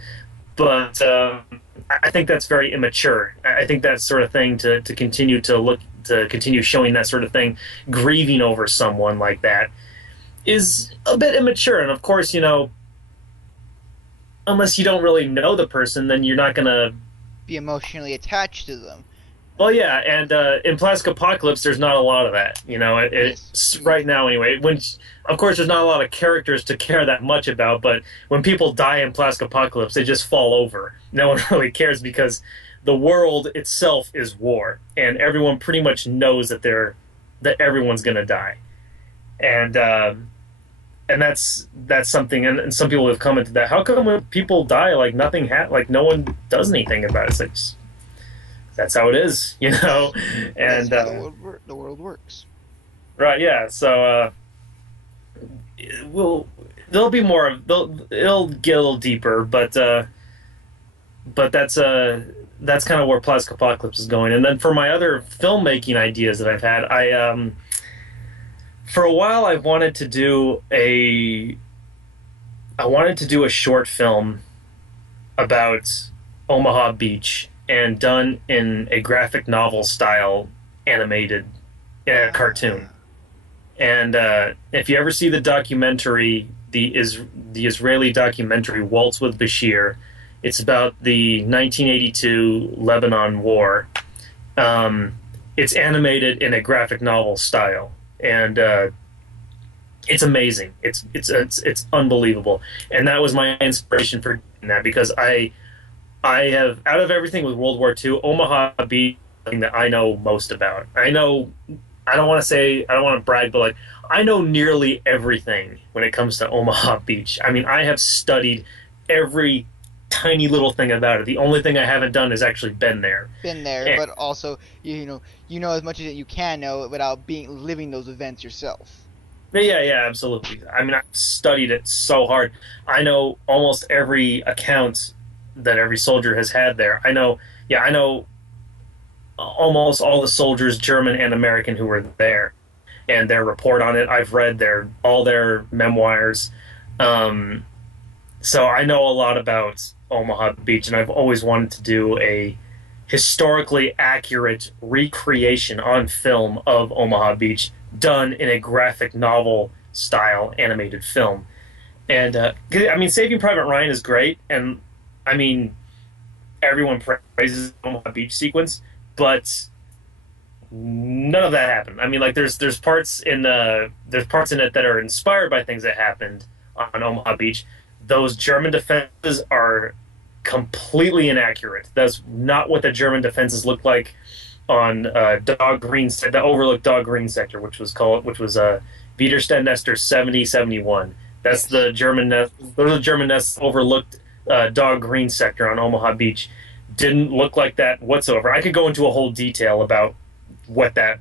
but I think that's very immature. I think that sort of thing to continue showing that sort of thing, grieving over someone like that, is a bit immature. And of course, unless you don't really know the person, then you're not gonna. Be emotionally attached to them. Well, yeah, and in Plastic Apocalypse, there's not a lot of that. Yes. It's right now anyway. Of course, there's not a lot of characters to care that much about, but when people die in Plastic Apocalypse, they just fall over. No one really cares because the world itself is war, and everyone pretty much knows that everyone's gonna die, and that's something. And some people have commented that how come when people die, like like no one does anything about it? It's like, that's how it is, That's and how the world works. right, yeah. So we'll there'll be more of it'll get a little deeper, but that's kind of where Plastic Apocalypse is going. And then for my other filmmaking ideas that I've had, I for a while I wanted to do a short film about Omaha Beach and done in a graphic novel style, animated cartoon. And if you ever see the documentary, the Israeli documentary Waltz with Bashir, it's about the 1982 Lebanon War. It's animated in a graphic novel style, and it's amazing. It's unbelievable, and that was my inspiration for doing that because I have, out of everything with World War II, Omaha Beach is something that I know most about. I know, I don't want to brag, but like, I know nearly everything when it comes to Omaha Beach. I mean, I have studied every tiny little thing about it. The only thing I haven't done is actually been there. Been there, And, but also you know as much as you can know without living those events yourself. yeah, absolutely. I mean, I've studied it so hard. I know almost every account that every soldier has had there. I know almost all the soldiers, German and American, who were there, and their report on it. I've read all their memoirs, so I know a lot about Omaha Beach, and I've always wanted to do a historically accurate recreation on film of Omaha Beach, done in a graphic novel style animated film. And I mean, Saving Private Ryan is great, and I mean, everyone praises the Omaha Beach sequence, but none of that happened. I mean, like there's parts in it that are inspired by things that happened on Omaha Beach. Those German defenses are completely inaccurate. That's not what the German defenses looked like on the overlooked Dog Green sector, which was Widerstand Nestor 7071. That's Yes. the German nest. Those are the German nests overlooked Dog Green sector on Omaha Beach. Didn't look like that whatsoever. I could go into a whole detail about what that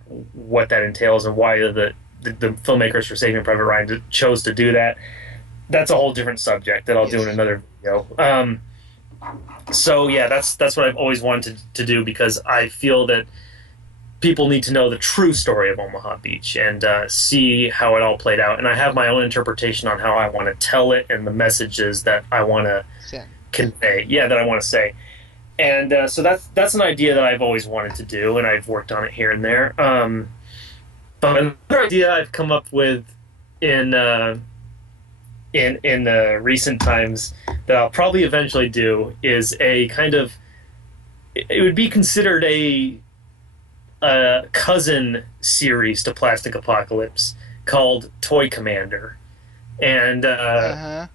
entails and why the filmmakers for Saving Private Ryan chose to do that. That's a whole different subject that I'll do in Yes. another video. So yeah, that's what I've always wanted to do because I feel that people need to know the true story of Omaha Beach and see how it all played out. And I have my own interpretation on how I want to tell it and the messages that I want to Sin. convey. Yeah, that I want to say. And so that's an idea that I've always wanted to do, and I've worked on it here and there. But another idea I've come up with in recent times that I'll probably eventually do is a kind of, it would be considered a cousin series to Plastic Apocalypse called Toy Commander, and Uh-huh.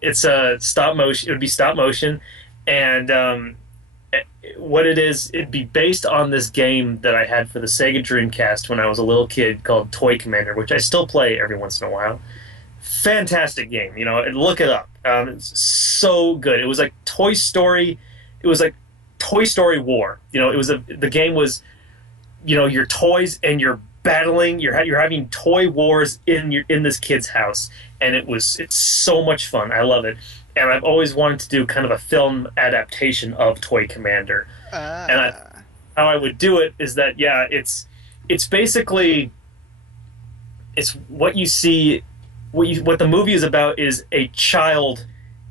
it's a stop motion. It would be stop motion, and what it is, it'd be based on this game that I had for the Sega Dreamcast when I was a little kid called Toy Commander, which I still play every once in a while. Fantastic game, you know. Look it up. It's so good. It was like Toy Story. It was like Toy Story War. You know, the game was, you know, your toys and you're battling. You're having toy wars in this kid's house, and it's so much fun. I love it, and I've always wanted to do kind of a film adaptation of Toy Commander. And how I would do it is that, yeah, it's basically, it's what you see. What the movie is about is a child.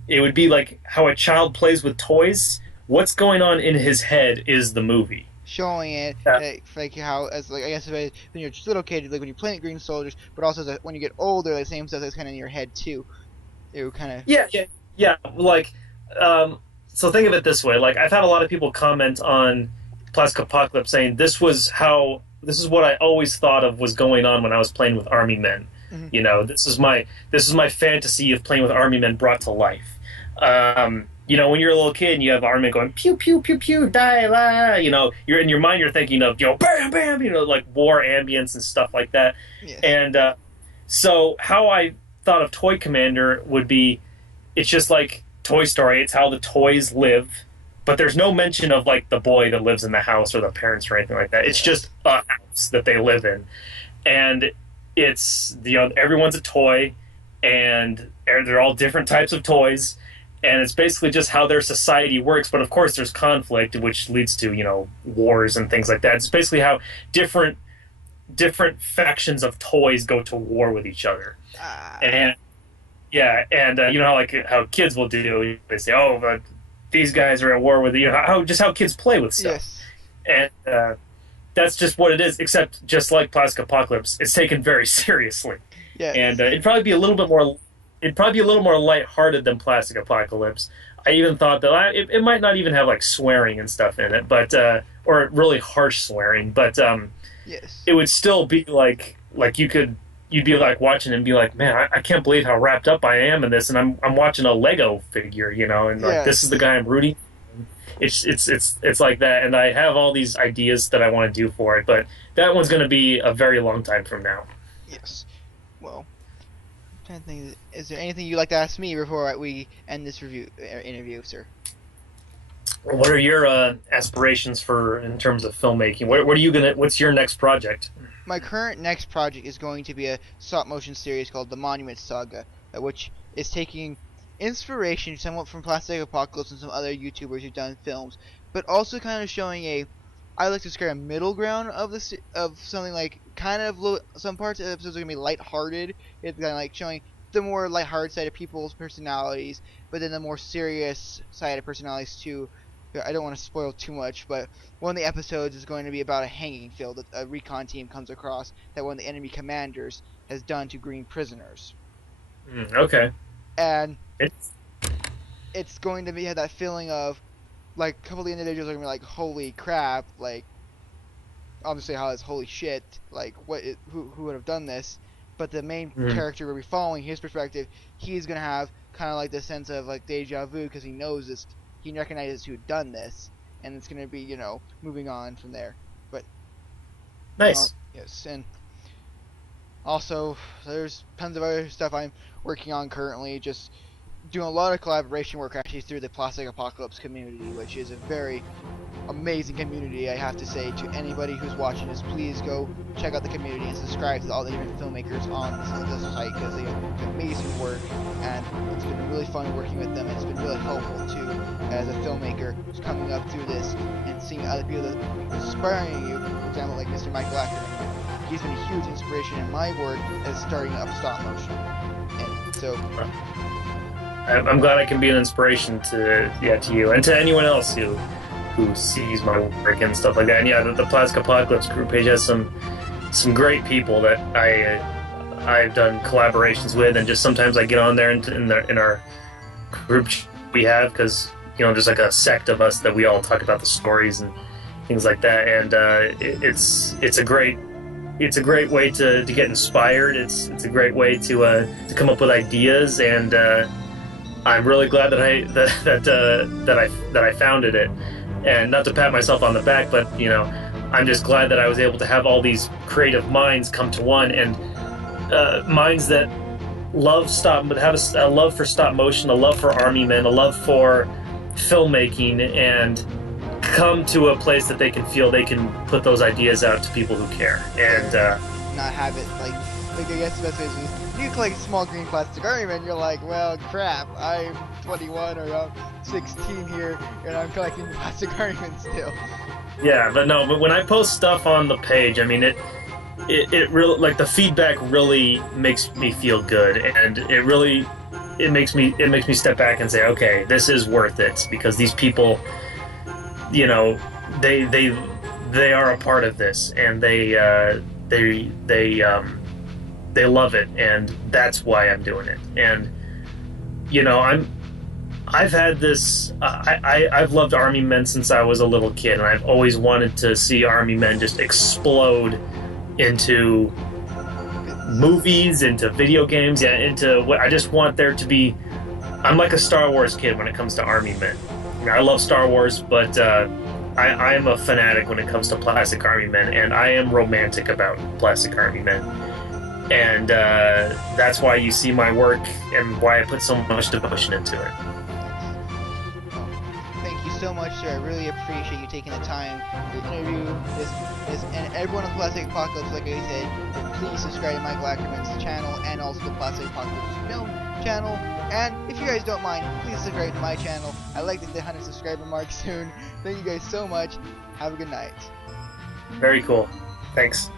It would be like how a child plays with toys. What's going on in his head is the movie. Showing it, Yeah. like how, as like I guess when you're just a little kid, like when you're playing Green Soldiers, but also when you get older, the same stuff that's kind of in your head too. It would kind of. Yeah. Like, so think of it this way. Like, I've had a lot of people comment on Plastic Apocalypse saying this is what I always thought of was going on when I was playing with army men. Mhm. You know, this is my fantasy of playing with army men brought to life. You know, when you're a little kid and you have army men going pew pew pew pew die la, you know, you're in your mind you're thinking of, you know, bam bam, you know, like war ambience and stuff like that. Yes. And so how I thought of Toy Commander would be, it's just like Toy Story. It's how the toys live, but there's no mention of like the boy that lives in the house or the parents or anything like that. It's just a house that they live in, and it's, you know, everyone's a toy, and they're all different types of toys, and it's basically just how their society works. But of course, there's conflict, which leads to, you know, wars and things like that. It's basically how different factions of toys go to war with each other, and yeah, and you know how kids will do. They say, "Oh, but these guys are at war with," you know, how kids play with stuff, Yes. and that's just what it is. Except just like Plastic Apocalypse, it's taken very seriously, Yes. and it'd probably be a little bit more. It'd probably be a little more lighthearted than Plastic Apocalypse. I even thought that it might not even have like swearing and stuff in it, but or really harsh swearing, but Yes. it would still be like you'd be like watching and be like, man, I can't believe how wrapped up I am in this, and I'm watching a Lego figure, you know, and like this is the guy I'm rooting. It's like that, and I have all these ideas that I want to do for it, but that one's going to be a very long time from now. Yes. Well, I'm trying to think. Is there anything you'd like to ask me before we end this interview, sir? What are your aspirations for in terms of filmmaking? What are you gonna? What's your next project? My current next project is going to be a stop motion series called The Monument Saga, which is taking inspiration somewhat from Plastic Apocalypse and some other YouTubers who've done films, but also kind of showing I like to describe a middle ground of of something like kind of some parts of the episodes are gonna be lighthearted. It's kind of like showing the more lighthearted side of people's personalities, but then the more serious side of personalities too. I don't want to spoil too much, but one of the episodes is going to be about a hanging field that a recon team comes across that one of the enemy commanders has done to green prisoners. Okay. And It's it's going to have that feeling of, like, a couple of the individuals are going to be like, holy crap, like, obviously how it's holy shit, like, who would have done this? But the main character will be following his perspective. He's going to have kind of like this sense of, like, deja vu because he knows this. He recognizes who'd done this, and it's going to be, you know, moving on from there. But nice. yes, and also there's tons of other stuff I'm working on currently. Just doing a lot of collaboration work actually through the Plastic Apocalypse community, which is a very amazing community. I have to say to anybody who's watching this, please go check out the community and subscribe to all the different filmmakers on this site, because they do amazing work, and it's been really fun working with them, and it's been really helpful too as a filmmaker who's coming up through this and seeing other people that are inspiring you. For example, like Mr. Michael Ackerman, he's been a huge inspiration in my work as starting up stop motion. And so I'm glad I can be an inspiration to you and to anyone else who sees my work and stuff like that. And yeah, the Plastic Apocalypse group page has some great people that I've done collaborations with, and just sometimes I get on there in our group we have, because there's like a sect of us that we all talk about the stories and things like that, and it's a great way to get inspired. It's a great way to come up with ideas, and I'm really glad that I founded it. And not to pat myself on the back, but I'm just glad that I was able to have all these creative minds come to one, and minds that have a love for stop motion, a love for army men, a love for filmmaking, and come to a place that they can feel they can put those ideas out to people who care, and not have it like I guess the best way is you collect small green plastic army men, you're like, well, crap, I'm 21 or I'm 16 here, and I'm collecting plastic army men still. Yeah, but when I post stuff on the page, I mean, it really, like, the feedback really makes me feel good, and it makes me step back and say, okay, this is worth it, because these people, they are a part of this, and they love it, and that's why I'm doing it. And I've had this. I've loved Army Men since I was a little kid, and I've always wanted to see Army Men just explode into movies, into video games, into what I just want there to be. I'm like a Star Wars kid when it comes to Army Men. I love Star Wars, but I am a fanatic when it comes to Plastic Army Men, and I am romantic about Plastic Army Men. And that's why you see my work and why I put so much devotion into it. Thank you so much, sir. I really appreciate you taking the time to interview this and everyone on the Plastic Apocalypse. Like I said, please subscribe to Michael Ackerman's channel and also the Plastic Apocalypse film channel. And if you guys don't mind, please subscribe to my channel. I'd like to hit the 100 subscriber mark soon. Thank you guys so much. Have a good night. Very cool. Thanks.